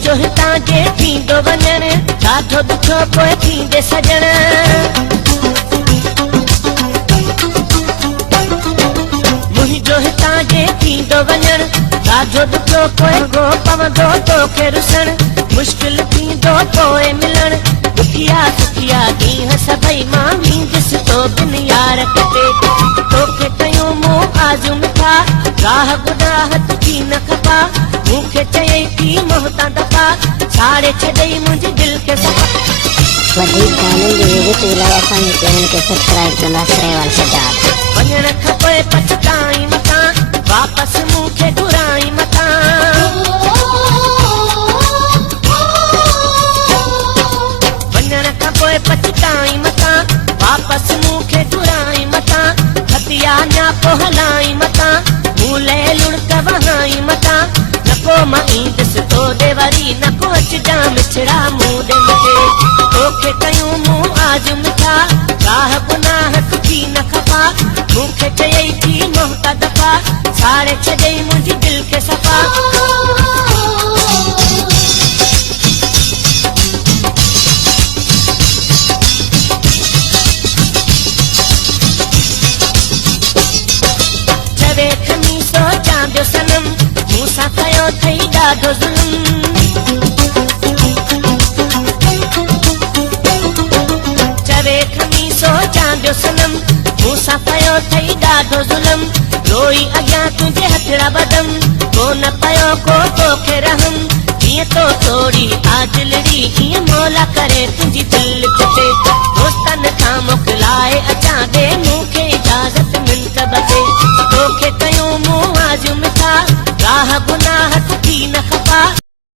मुझो हितां जे थींदो वञण ॾाढो ॾुखो पोइ थींदे सजण मुंहिंजो हितां जे थींदो वञण ॾाढो ॾुखो पोइ गो पवंदो तोखे रुसण मुश्किल थींदो पोइ मिलण दुखिया दुखिया ॾींहं सभई मां वींदसि तो बिन यार कटे तोखे कयूं मूं आजू मिठा राह गुनाह तुझी न खपा मूंखे चयई थी मोहतां दफ़ा छाड़े छॾई मुंहिंजे दिलि खे सफ़ा वधीक गाननि जी विजिट लाइ असांजे चैनल खे सब्सक्राइब कंदा श्रेवाल सजाद वञण खपे पछताई मतां वापसि मूंखे घुराई मतां वञण खपे पछताई मतां वापसि मूंखे घुराई मतां हथिया न पोइ हलाई मतां मूं ले लुणक वहाई मतां न पोइ मां ईंदसि तो ॾे वरी न पोइ अचिजां मिठड़ा मूं ॾे मूंखे तोखे कयूं मूं आज मिठा राह गुनाह तुझी न खपा मूंखे चयई थी मोहता दफ़ा छाड़े छॾई मुंहिंजी दिलि खे सफ़ा चवे खमी सोचां ॿियो सनम मूंसां कयो अथई ॾाढो ज़ुल्म चवे खमी सोचां ॿियो सनम मूंसां कयो अथई ॾाढो ज़ुल्म रोई अॻियां तुंहिंजे हथड़ा बदम को न पियो को तोखे रहम कीअं तो तोड़ी आजलड़ी कीअं मौला करे तुंहिंजी दिलि छुटे दोस्तनि खां मोकिलाए अचां ॾे मूंखे इजाज़त मिंट बचे तोखे कयूं मूं आज मिठा राह गुनाह तुझी न खपा